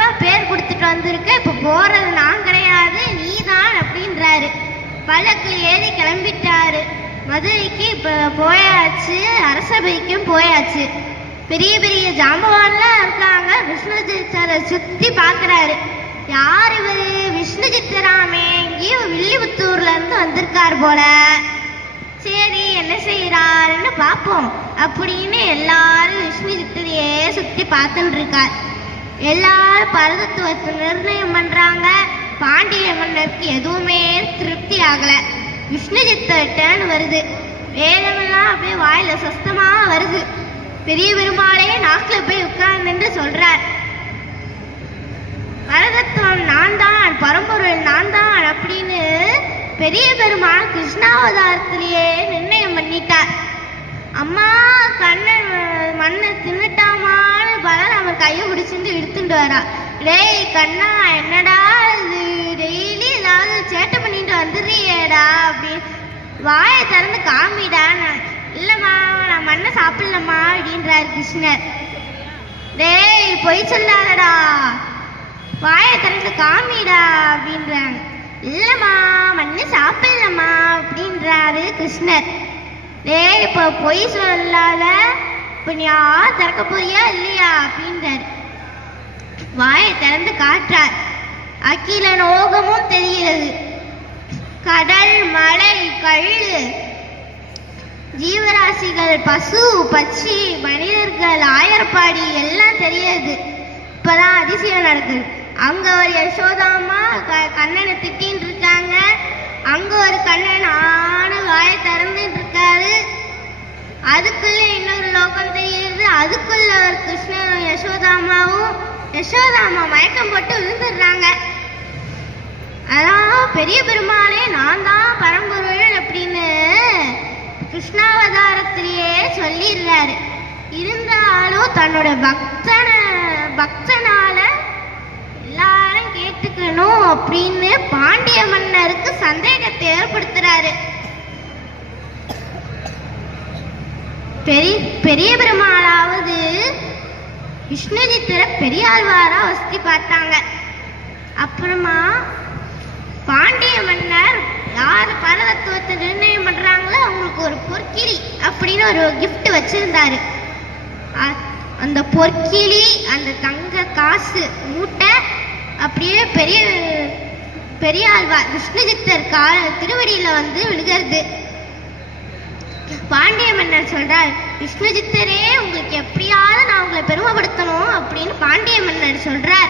தானப்பா பேர் கொடுத்துட்டு வந்திருக்க, இப்ப போறது நான் கிடையாது நீதான் அப்படின்றாரு. பல்லக்கு ஏறி கிளம்பிட்டாரு. மதுரைக்கு இப்ப போயாச்சு, அரசபைக்கும் போயாச்சு. பெரிய பெரிய ஜாம்பவான்லாம் இருக்காங்க. விஷ்ணு சித்தரை சுத்தி பாக்குறாரு. யார் இவரு? விஷ்ணு சித்தராமே, இங்கேயும் வில்லிபுத்தூர்ல இருந்து வந்திருக்காரு போல. சரி என்ன செய்யறாருன்னு பார்ப்போம் அப்படின்னு எல்லாரும் விஷ்ணு சித்தரையே சுத்தி பார்த்துட்டு இருக்கார். எல்லாரும் பரதத்துவத்தை நிர்ணயம் பண்றாங்க. பாண்டிய மன்னருக்கு எதுவுமே திருப்தி ஆகல. விஷ்ணு சித்தர்கிட்டன்னு வருது. வேதமெல்லாம் அப்படியே வாயில சஸ்தமா வருது. பெரிய பெருமாளே நாக்குல போய் உட்கார்ந்து சொல்றார், பரதத்துவம் நான் தான், பரம்பொருள் நான் தான் அப்படின்னு பெரிய பெருமாள் கிருஷ்ணாவதாரத்திலேயே நிர்ணயம் பண்ணிட்டார். அம்மா கண்ணன் மண்ணை தின்னுட்டாமான்னு பலராமர் கையை பிடிச்சிட்டு இழுத்துட்டு வரா. டேய் கண்ணா, என்னடா இது, டெய்லி ஏதாவது சேட்டை பண்ணிட்டு வந்துடுறியேடா அப்படின்னு வாயை திறந்து காமிடான்னு. இல்லம்மா நான் மண்ணை சாப்பிடலம்மா அப்படின்றாரு கிருஷ்ணர். டேய் பொய் சொல்லாதடா, வாயை திறந்து காமிடா அப்படின்றாங்க. இல்லம்மா மண்ணு சாப்பிடலம்மா அப்படின்றாரு கிருஷ்ணர். டேய் இப்போ பொய் சொல்லாத, இப்போ நீ திறக்க போறியா இல்லையா அப்படின்றாரு. வாயை திறந்து காட்டுறார். அகில லோகமும் தெரிகிறது. கடல், மலை, கள்ளு, ஜீவராசிகள், பசு, பட்சி, மனிதர்கள், ஆயர்பாடி எல்லாம் தெரியாது. இப்பதான் அதிசயம் நடக்குது. அங்க ஒரு யசோதாமா கண்ணனை திட்டின்னு இருக்காங்க. அங்க ஒரு கண்ணன் ஆன வாயை திறந்துட்டு இருக்காரு. அதுக்குள்ள இன்னொரு லோகம் தெரியுது. அதுக்குள்ள ஒரு கிருஷ்ணன் யசோதாமாவும், யசோதாமா மயக்கம் போட்டு விழுந்துடுறாங்க. அதான் பெரிய பெருமாளே நான் தான் பரம்பொருள் அப்படின்னு கிருஷ்ணாவதாரத்திலேயே சொல்லிடுறாரு. இருந்தாலும் தன்னோட பக்தனால எல்லாரும் கேட்டுக்கணும் அப்படின்னு பாண்டிய மன்னருக்கு சந்தேகத்தை ஏற்படுத்துறாரு. பெரிய பெருமாளாவது விஷ்ணு சித்தரை பெரியாழ்வாரா வசதி பார்த்தாங்க. அப்புறமா பாண்டிய மன்னர் யார் பரதத்துவத்தை நிர்ணயம் பண்றாங்களோ அவங்களுக்கு ஒரு பொற்கிளி அப்படின்னு ஒரு கிஃப்ட் வச்சிருந்தாரு. அந்த பொற்கிளி, அந்த தங்க காசு மூட்டை அப்படியே பெரியாழ்வார் விஷ்ணு சித்தர் திருவடியில வந்து விழுகிறது. பாண்டிய மன்னர் சொல்றார், விஷ்ணு சித்தரே உங்களுக்கு எப்படியாவது நான் உங்களை பெருமைப்படுத்தணும் அப்படின்னு பாண்டிய மன்னர் சொல்றார்.